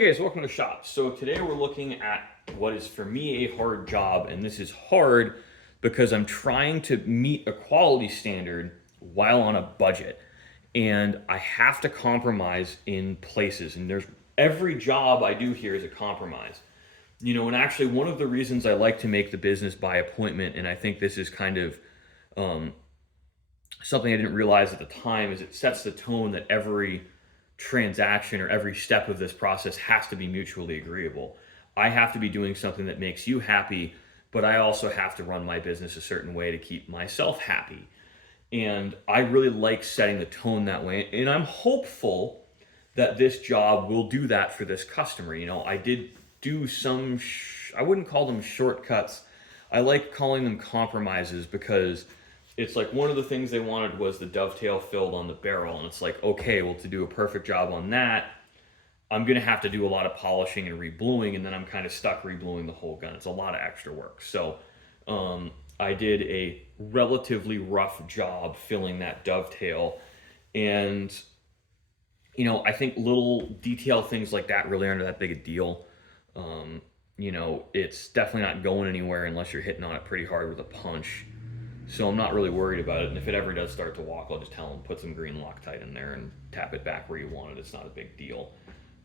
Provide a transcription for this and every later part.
Hey guys, welcome to the shop. So today we're looking at what is for me a hard job, and this is hard because I'm trying to meet a quality standard while on a budget. And I have to compromise in places, and there's every job I do here is a compromise. And actually one of the reasons I like to make the business by appointment, and I think this is kind of something I didn't realize at the time, is it sets the tone that every transaction or every step of this process has to be mutually agreeable. I have to be doing something that makes you happy, but I also have to run my business a certain way to keep myself happy. And I really like setting the tone that way. And I'm hopeful that this job will do that for this customer. I did do some, I wouldn't call them shortcuts. I like calling them compromises because it's like one of the things they wanted was the dovetail filled on the barrel. And it's like, okay, well, to do a perfect job on that, I'm going to have to do a lot of polishing and rebluing, and then I'm kind of stuck rebluing the whole gun. It's a lot of extra work. So I did a relatively rough job filling that dovetail. And, I think little detail things like that really aren't that big a deal. It's definitely not going anywhere unless you're hitting on it pretty hard with a punch. So I'm not really worried about it. And if it ever does start to walk, I'll just tell them, put some green Loctite in there and tap it back where you want it. It's not a big deal.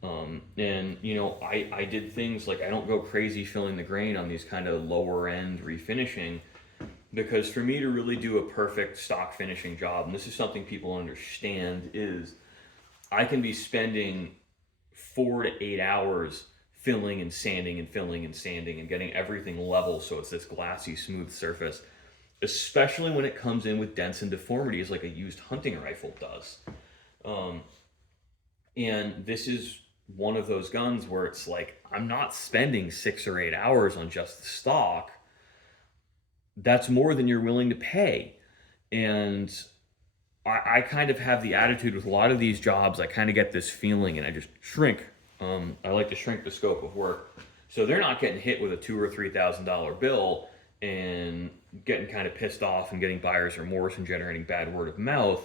I did things like I don't go crazy filling the grain on these kind of lower end refinishing, because for me to really do a perfect stock finishing job, and this is something people understand, is I can be spending 4 to 8 hours filling and sanding and filling and sanding and getting everything level so it's this glassy, smooth surface, especially when it comes in with dents and deformities like a used hunting rifle does. And this is one of those guns where it's like, I'm not spending 6 or 8 hours on just the stock. That's more than you're willing to pay. And I kind of have the attitude with a lot of these jobs, I kind of get this feeling and I just shrink. I like to shrink the scope of work. So they're not getting hit with a $2,000 or $3,000 bill and getting kind of pissed off and getting buyer's remorse and generating bad word of mouth.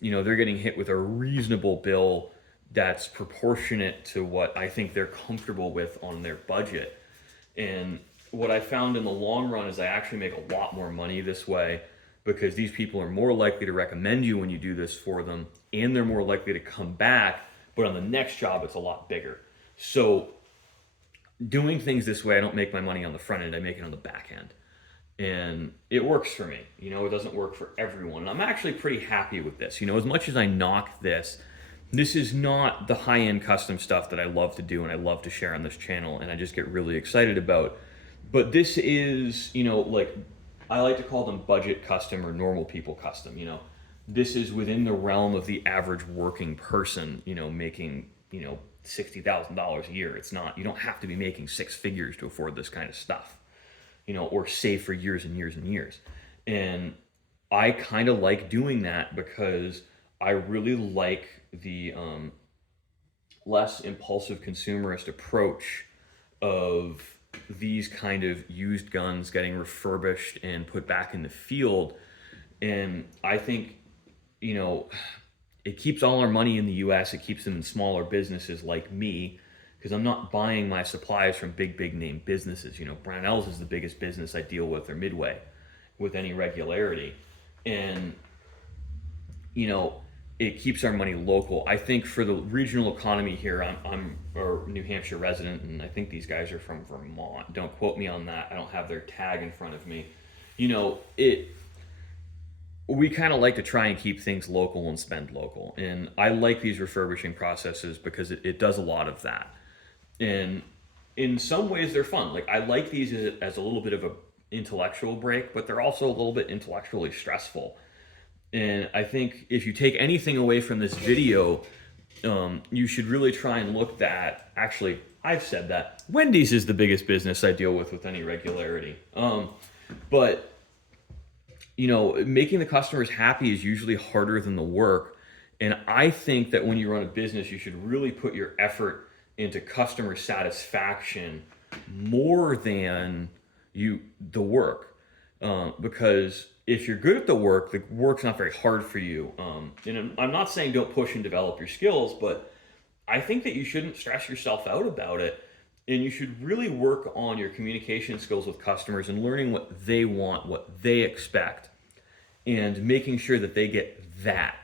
They're getting hit with a reasonable bill that's proportionate to what I think they're comfortable with on their budget. And what I found in the long run is I actually make a lot more money this way, because these people are more likely to recommend you when you do this for them, and they're more likely to come back, but on the next job it's a lot bigger. So doing things this way, I don't make my money on the front end, I make it on the back end. And it works for me. It doesn't work for everyone. And I'm actually pretty happy with this. As much as I knock this is not the high-end custom stuff that I love to do and I love to share on this channel and I just get really excited about. But this is, like I like to call them budget custom or normal people custom. This is within the realm of the average working person, making, $60,000 a year. It's not, you don't have to be making six figures to afford this kind of stuff, or save for years and years and years. And I kind of like doing that because I really like the less impulsive consumerist approach of these kind of used guns getting refurbished and put back in the field. And I think, it keeps all our money in the US. It keeps them in smaller businesses like me, because I'm not buying my supplies from big name businesses. Brownells is the biggest business I deal with, or Midway, with any regularity. And, it keeps our money local. I think for the regional economy here, I'm a New Hampshire resident, and I think these guys are from Vermont. Don't quote me on that. I don't have their tag in front of me. We kind of like to try and keep things local and spend local. And I like these refurbishing processes because it does a lot of that. And in some ways they're fun. Like I like these as a little bit of a intellectual break, but they're also a little bit intellectually stressful. And I think if you take anything away from this video, you should really try and look at, actually, I've said that, Wendy's is the biggest business I deal with any regularity. But making the customers happy is usually harder than the work. And I think that when you run a business, you should really put your effort into customer satisfaction more than the work. Because if you're good at the work's not very hard for you. And I'm not saying don't push and develop your skills, but I think that you shouldn't stress yourself out about it. And you should really work on your communication skills with customers and learning what they want, what they expect, and making sure that they get that.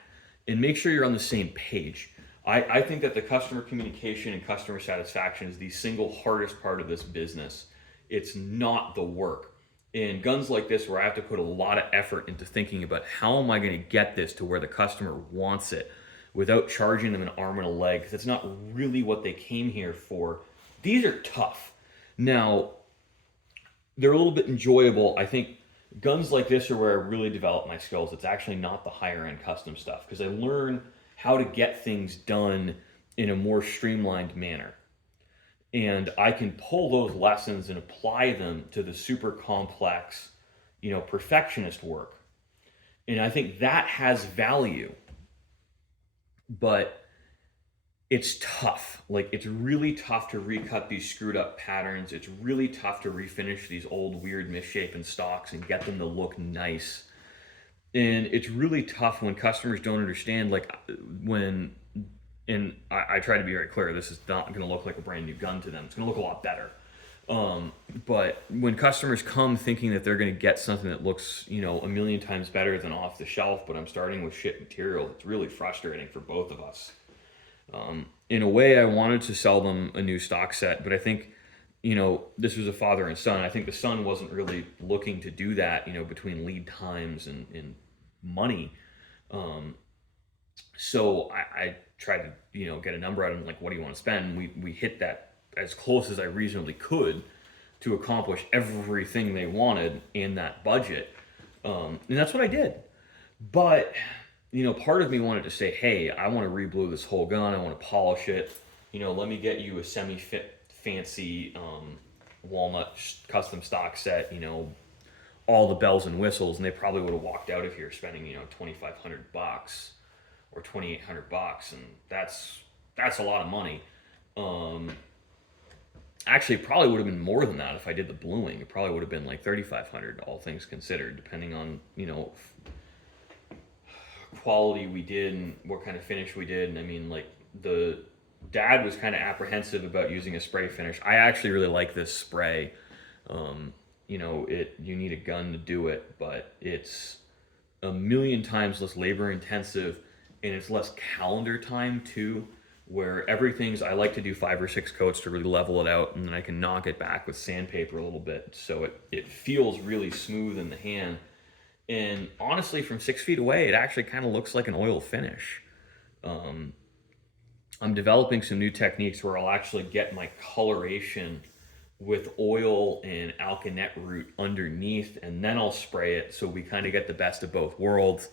And make sure you're on the same page. I think that the customer communication and customer satisfaction is the single hardest part of this business. It's not the work. In guns like this, where I have to put a lot of effort into thinking about how am I going to get this to where the customer wants it without charging them an arm and a leg, because it's not really what they came here for. These are tough. Now, they're a little bit enjoyable. I think guns like this are where I really develop my skills. It's actually not the higher end custom stuff because I learn how to get things done in a more streamlined manner. And I can pull those lessons and apply them to the super complex, perfectionist work. And I think that has value, but it's tough. Like, it's really tough to recut these screwed up patterns. It's really tough to refinish these old, weird, misshapen stocks and get them to look nice. And it's really tough when customers don't understand, like, when, and I try to be very clear, this is not going to look like a brand new gun to them. It's going to look a lot better. But when customers come thinking that they're going to get something that looks, a million times better than off the shelf, but I'm starting with shit material, it's really frustrating for both of us. In a way, I wanted to sell them a new stock set, but I think, this was a father and son. I think the son wasn't really looking to do that, between lead times and money. So I tried to, get a number out of him, like, what do you want to spend? We hit that as close as I reasonably could to accomplish everything they wanted in that budget. And that's what I did. But, part of me wanted to say, hey, I want to re-blue this whole gun. I want to polish it. Let me get you a semi-fit, fancy walnut custom stock set, all the bells and whistles. And they probably would have walked out of here spending, $2,500 or $2,800. And that's a lot of money. Actually, it probably would have been more than that if I did the bluing. It probably would have been like $3,500, all things considered, depending on, quality we did and what kind of finish we did. And I mean, like, the dad was kind of apprehensive about using a spray finish. I actually really like this spray. You need a gun to do it, but it's a million times less labor intensive, and it's less calendar time too, where I like to do 5 or 6 coats to really level it out, and then I can knock it back with sandpaper a little bit so it feels really smooth in the hand. And honestly, from 6 feet away, it actually kind of looks like an oil finish. I'm developing some new techniques where I'll actually get my coloration with oil and alkanet root underneath, and then I'll spray it so we kind of get the best of both worlds.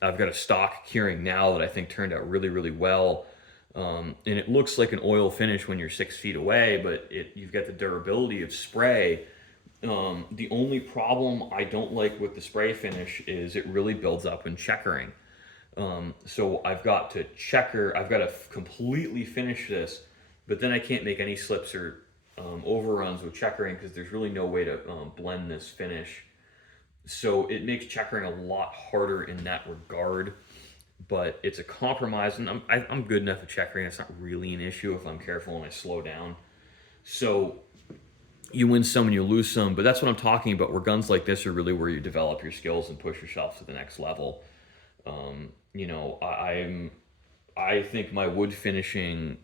I've got a stock curing now that I think turned out really, really well. And it looks like an oil finish when you're 6 feet away, but you've got the durability of spray. The only problem I don't like with the spray finish is it really builds up in checkering. So I've got to completely finish this, but then I can't make any slips or overruns with checkering because there's really no way to blend this finish. So it makes checkering a lot harder in that regard, but it's a compromise, and I'm good enough at checkering. It's not really an issue if I'm careful and I slow down. So you win some and you lose some, but that's what I'm talking about, where guns like this are really where you develop your skills and push yourself to the next level. I think my wood finishing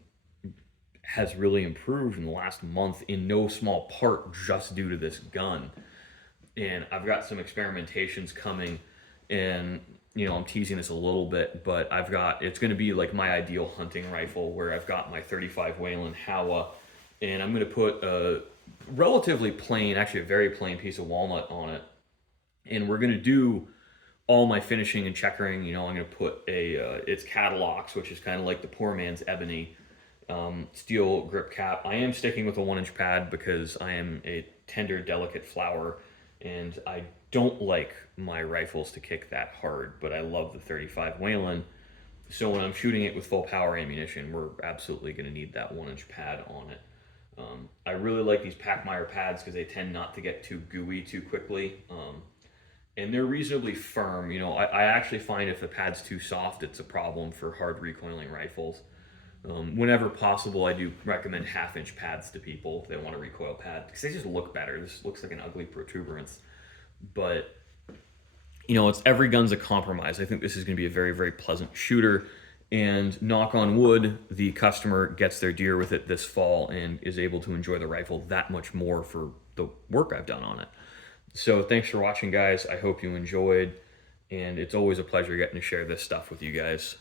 has really improved in the last month, in no small part just due to this gun. And I've got some experimentations coming, and I'm teasing this a little bit, but it's going to be like my ideal hunting rifle, where I've got my 35 Whelen Howa, and I'm going to put a relatively plain, actually a very plain piece of walnut on it, and we're going to do all my finishing and checkering. I'm going to put it's Catalox, which is kind of like the poor man's ebony, steel grip cap. I am sticking with a 1-inch pad because I am a tender, delicate flower, and I don't like my rifles to kick that hard, but I love the 35 Whelen. So when I'm shooting it with full power ammunition, we're absolutely going to need that 1-inch pad on it. I really like these Packmeyer pads because they tend not to get too gooey too quickly. And they're reasonably firm. I actually find if the pad's too soft, it's a problem for hard recoiling rifles. Whenever possible, I do recommend 1/2 inch pads to people if they want a recoil pad because they just look better. This looks like an ugly protuberance, but it's every gun's a compromise. I think this is going to be a very, very pleasant shooter. And knock on wood, the customer gets their deer with it this fall and is able to enjoy the rifle that much more for the work I've done on it. So thanks for watching, guys. I hope you enjoyed. And it's always a pleasure getting to share this stuff with you guys.